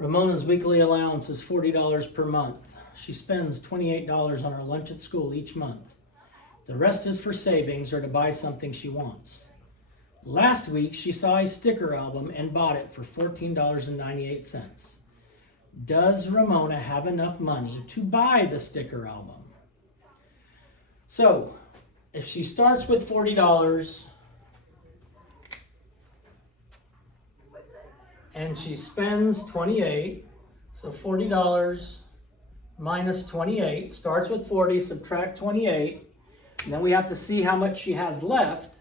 Ramona's weekly allowance is $40 per month. She spends $28 on her lunch at school each month. The rest is for savings or to buy something she wants. Last week, she saw a sticker album and bought it for $14.98. Does Ramona have enough money to buy the sticker album? So, if she starts with $40 and she spends $28, so $40 minus 28, starts with 40, subtract 28, and then we have to see how much she has left,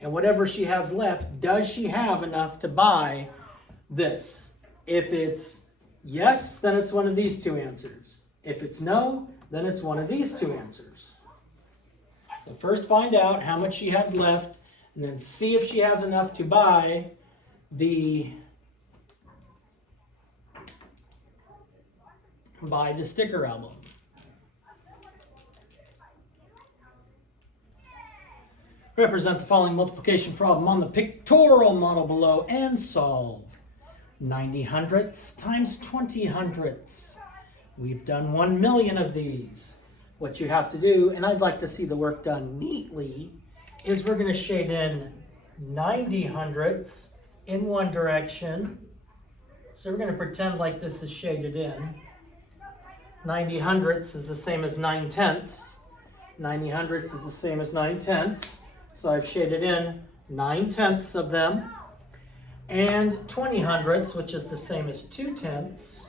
and whatever she has left, does she have enough to buy this? If it's yes, then it's one of these two answers. If it's no, then it's one of these two answers. So first find out how much she has left, and then see if she has enough to buy the sticker album. Represent the following multiplication problem on the pictorial model below and solve. 90 hundredths times 20 hundredths. We've done 1 million of these. What you have to do, and I'd like to see the work done neatly, is we're going to shade in 90 hundredths in one direction. So we're going to pretend like this is shaded in. 90 hundredths is the same as 9 tenths. 90 hundredths is the same as 9 tenths. So I've shaded in 9 tenths of them. And 20 hundredths, which is the same as 2 tenths.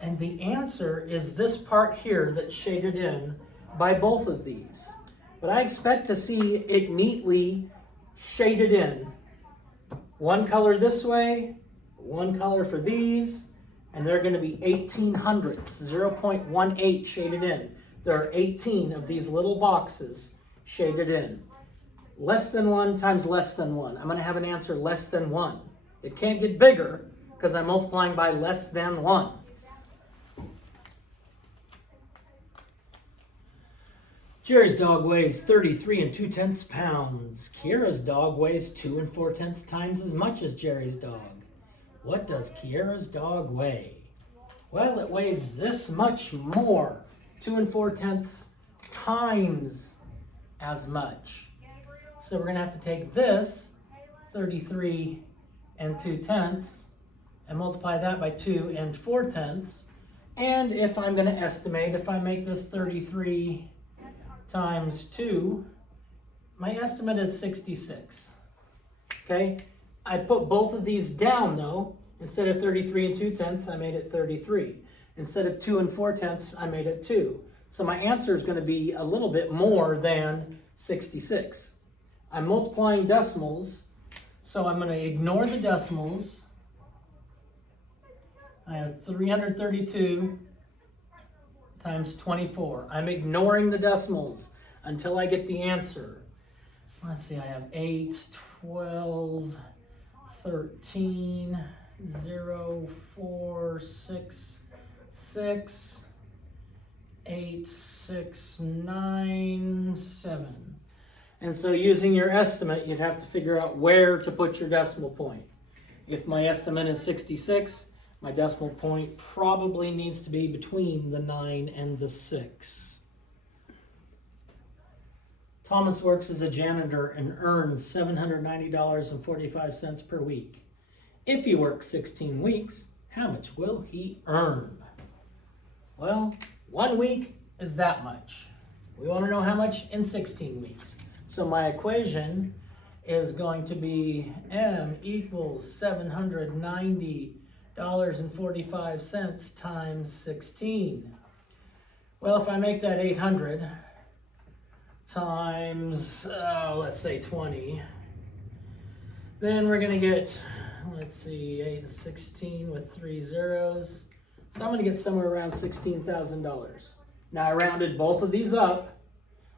And the answer is this part here that's shaded in by both of these. But I expect to see it neatly shaded in. One color this way, one color for these, and they're going to be 18 hundredths, 0.18 shaded in. There are 18 of these little boxes shaded in. Less than 1 times less than 1. I'm going to have an answer less than 1. It can't get bigger because I'm multiplying by less than 1. Jerry's dog weighs 33 2/10 pounds. Kiera's dog weighs 2 4/10 times as much as Jerry's dog. What does Kiera's dog weigh? Well, it weighs this much more. 2 4/10 times as much. So we're going to have to take this, 33 2/10, and multiply that by 2 4/10. And if I'm going to estimate, if I make this 33 times 2, my estimate is 66. Okay? I put both of these down though. Instead of 33 2/10, I made it 33. Instead of 2 4/10, I made it 2. So my answer is going to be a little bit more than 66. I'm multiplying decimals, so I'm going to ignore the decimals. I have 332 times 24. I'm ignoring the decimals until I get the answer. Let's see, I have 8, 12, 13, 0, 4, 6, 6, 8, 6, 9, 7. And so using your estimate, you'd have to figure out where to put your decimal point. If my estimate is 66, my decimal point probably needs to be between the 9 and the 6. Thomas works as a janitor and earns $790.45 per week. If he works 16 weeks, how much will he earn? Well, 1 week is that much. We want to know how much in 16 weeks. So my equation is going to be M equals $790.45 times 16. Well, if I make that 800 times, let's say 20, then we're going to get, let's see, 8 is 16 with 3 zeros. So I'm going to get somewhere around $16,000. Now I rounded both of these up,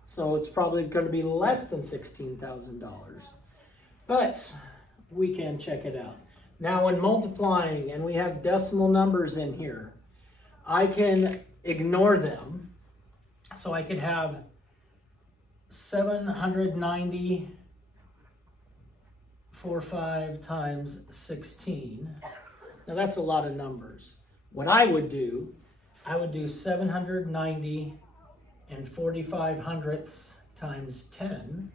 so it's probably going to be less than $16,000. But we can check it out. Now when multiplying, and we have decimal numbers in here, I can ignore them. So I could have 790 45 times 16. Now that's a lot of numbers. What I would do 790 and 45 hundredths times 10.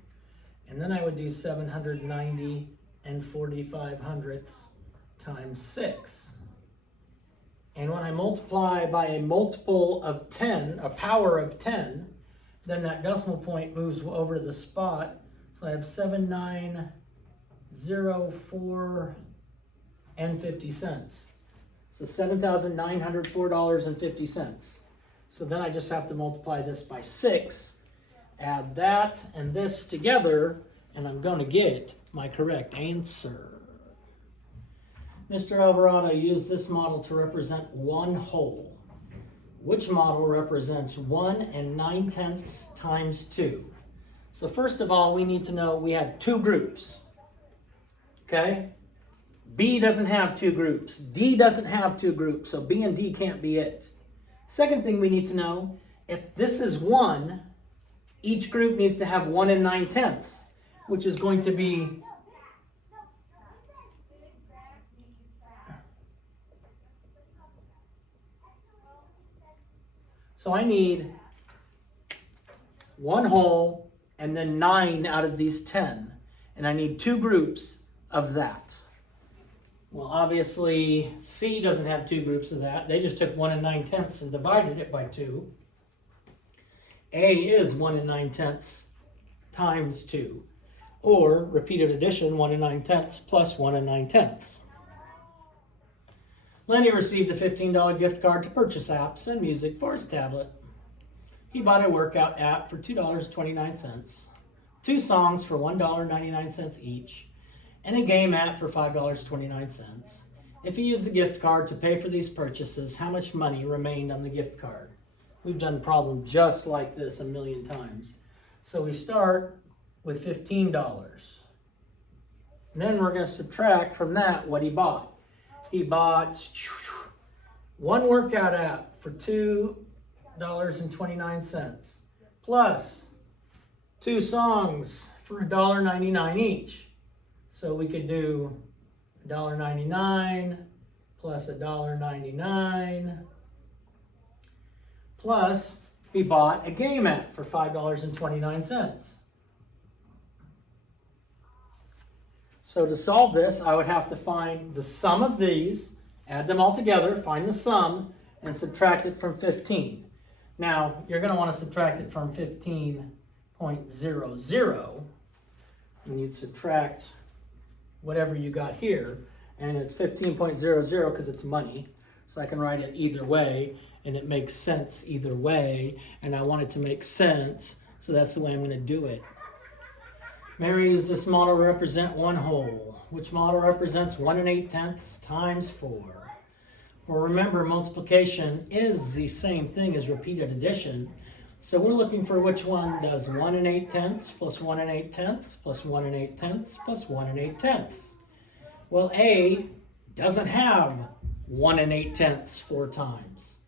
And then I would do 790 and 45 hundredths times 6. And when I multiply by a multiple of 10, a power of 10, then that decimal point moves over to the spot. So I have 7904 and 50 cents. So $7,904.50. So then I just have to multiply this by 6, add that and this together, and I'm going to get my correct answer. Mr. Alvarado used this model to represent one whole. Which model represents 1 9/10 times 2? So first of all, we need to know we have two groups. Okay? B doesn't have two groups. D doesn't have two groups, so B and D can't be it. Second thing we need to know, if this is 1, each group needs to have 1 9/10, which is going to be so I need one whole and then 9 out of these 10. And I need two groups of that. Well, obviously, C doesn't have two groups of that. They just took 1 9/10 and divided it by 2. A is 1 9/10 times 2. Or, repeated addition, 1 9/10 plus 1 9/10. Lenny received a $15 gift card to purchase apps and music for his tablet. He bought a workout app for $2.29, 2 songs for $1.99 each, and a game app for $5.29. If he used the gift card to pay for these purchases, how much money remained on the gift card? We've done a problem just like this a million times. So we start with $15. And then we're going to subtract from that what he bought. He bought one workout app for $2.29 plus 2 songs for $1.99 each. So we could do $1.99 plus $1.99 plus he bought a game app for $5.29. So to solve this, I would have to find the sum of these, add them all together, find the sum, and subtract it from 15. Now, you're going to want to subtract it from 15.00, and you'd subtract whatever you got here, and it's 15.00 because it's money, so I can write it either way, and it makes sense either way, and I want it to make sense, so that's the way I'm going to do it. Mary used this model to represent one whole, which model represents 1 8/10 times 4. Well, remember, multiplication is the same thing as repeated addition, so we're looking for which one does 1 8/10 plus 1 8/10 plus 1 8/10 plus 1 8/10. Well, A doesn't have 1 8/10 4 times.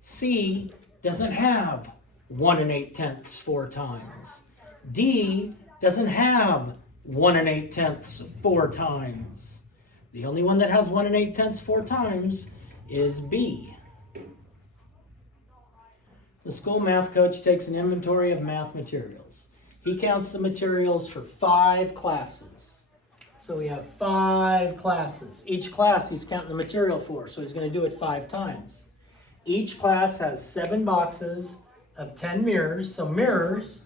C doesn't have 1 8/10 4 times. D doesn't have 1 8/10 4 times. The only one that has 1 8/10 4 times is B. The school math coach takes an inventory of math materials. He counts the materials for 5 classes. So we have 5 classes. Each class he's counting the material for, so he's going to do it 5 times. Each class has 7 boxes of 10 mirrors, so mirrors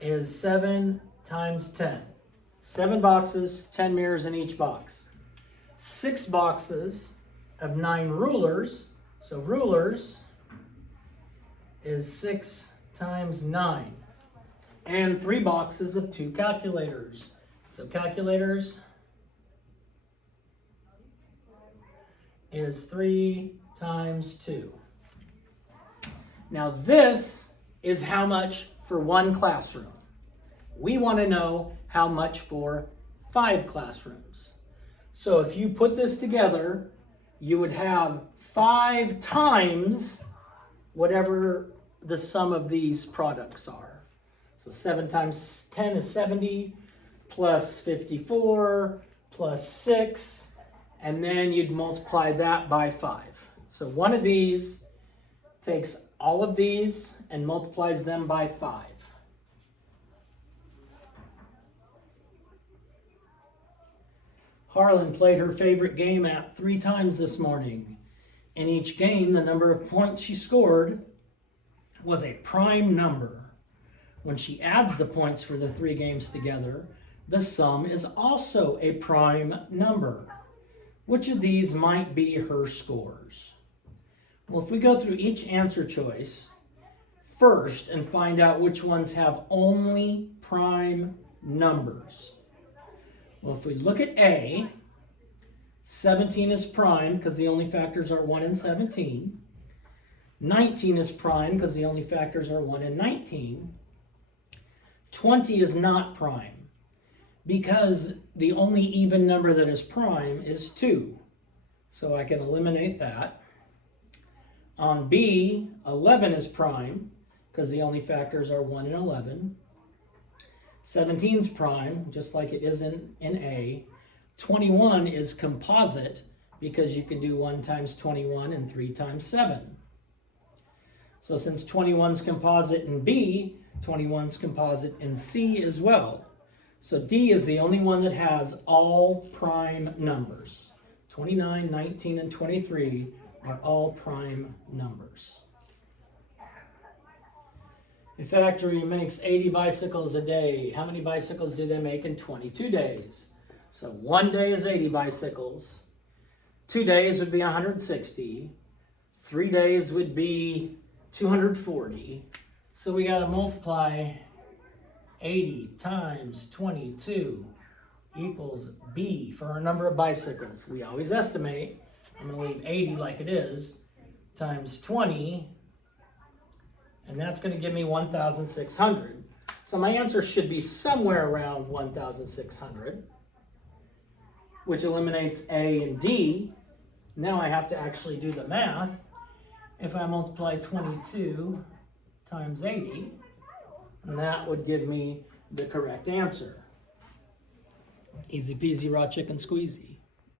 is 7 times 10. 7 boxes, 10 mirrors in each box. 6 boxes of 9 rulers, so rulers is 6 times 9. And 3 boxes of 2 calculators. So calculators is 3 times 2. Now this is how much for 1 classroom. We want to know how much for 5 classrooms. So if you put this together, you would have 5 times whatever the sum of these products are. So So 7 times 10 is 70, plus 54, plus 6, and then you'd multiply that by 5. So one of these takes all of these and multiplies them by 5. Harlan played her favorite game app 3 times this morning. In each game, the number of points she scored was a prime number. When she adds the points for the 3 games together, the sum is also a prime number. Which of these might be her scores? Well, if we go through each answer choice first and find out which ones have only prime numbers. Well, if we look at A, 17 is prime because the only factors are 1 and 17. 19 is prime because the only factors are 1 and 19. 20 is not prime because the only even number that is prime is 2. So I can eliminate that. On B, 11 is prime because the only factors are 1 and 11. 17 is prime, just like it is in A. 21 is composite because you can do 1 times 21 and 3 times 7. So since 21 is composite in B, 21 is composite in C as well. So D is the only one that has all prime numbers. 29, 19, and 23 are all prime numbers. A factory makes 80 bicycles a day. How many bicycles do they make in 22 days? So 1 day is 80 bicycles. 2 days would be 160. 3 days would be 240. So we got to multiply 80 times 22 equals B for our number of bicycles. We always estimate. I'm going to leave 80 like it is times 20, and that's going to give me 1,600. So my answer should be somewhere around 1,600, which eliminates A and D. Now I have to actually do the math. If I multiply 22 times 80, and that would give me the correct answer. Easy peasy, raw chicken squeezy.